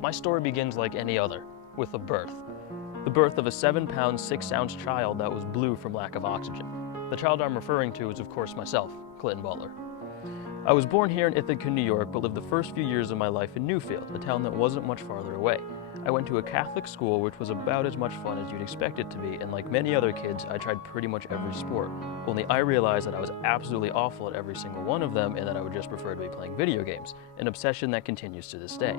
My story begins like any other, with a birth. The birth of a 7-pound, 6-ounce child that was blue from lack of oxygen. The child I'm referring to is, of course, myself, Clinton Butler. I was born here in Ithaca, New York, but lived the first few years of my life in Newfield, a town that wasn't much farther away. I went to a Catholic school, which was about as much fun as you'd expect it to be, and like many other kids, I tried pretty much every sport. Only I realized that I was absolutely awful at every single one of them, and that I would just prefer to be playing video games, an obsession that continues to this day.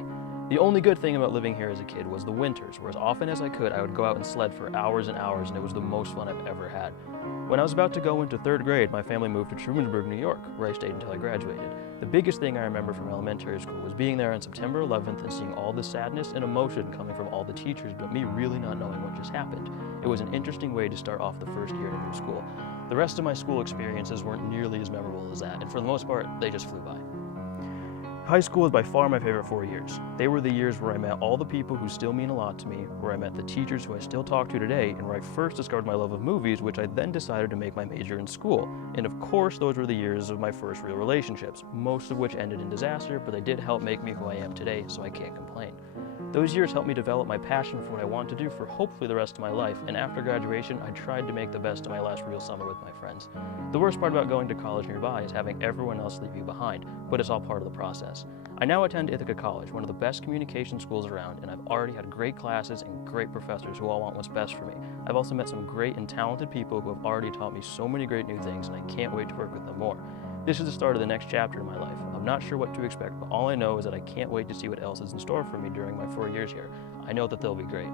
The only good thing about living here as a kid was the winters, where as often as I could, I would go out and sled for hours and hours, and it was the most fun I've ever had. When I was about to go into 3rd grade, my family moved to Trumansburg, New York, where I stayed until I graduated. The biggest thing I remember from elementary school was being there on September 11th and seeing all the sadness and emotion coming from all the teachers, but me really not knowing what just happened. It was an interesting way to start off the first year in a new school. The rest of my school experiences weren't nearly as memorable as that, and for the most part, they just flew by. High school was by far my favorite 4 years. They were the years where I met all the people who still mean a lot to me, where I met the teachers who I still talk to today, and where I first discovered my love of movies, which I then decided to make my major in school. And of course, those were the years of my first real relationships, most of which ended in disaster, but they did help make me who I am today, so I can't complain. Those years helped me develop my passion for what I want to do for hopefully the rest of my life, and after graduation, I tried to make the best of my last real summer with my friends. The worst part about going to college nearby is having everyone else leave you behind, but it's all part of the process. I now attend Ithaca College, one of the best communication schools around, and I've already had great classes and great professors who all want what's best for me. I've also met some great and talented people who have already taught me so many great new things, and I can't wait to work with them more. This is the start of the next chapter in my life. I'm not sure what to expect, but all I know is that I can't wait to see what else is in store for me during my 4 years here. I know that they'll be great.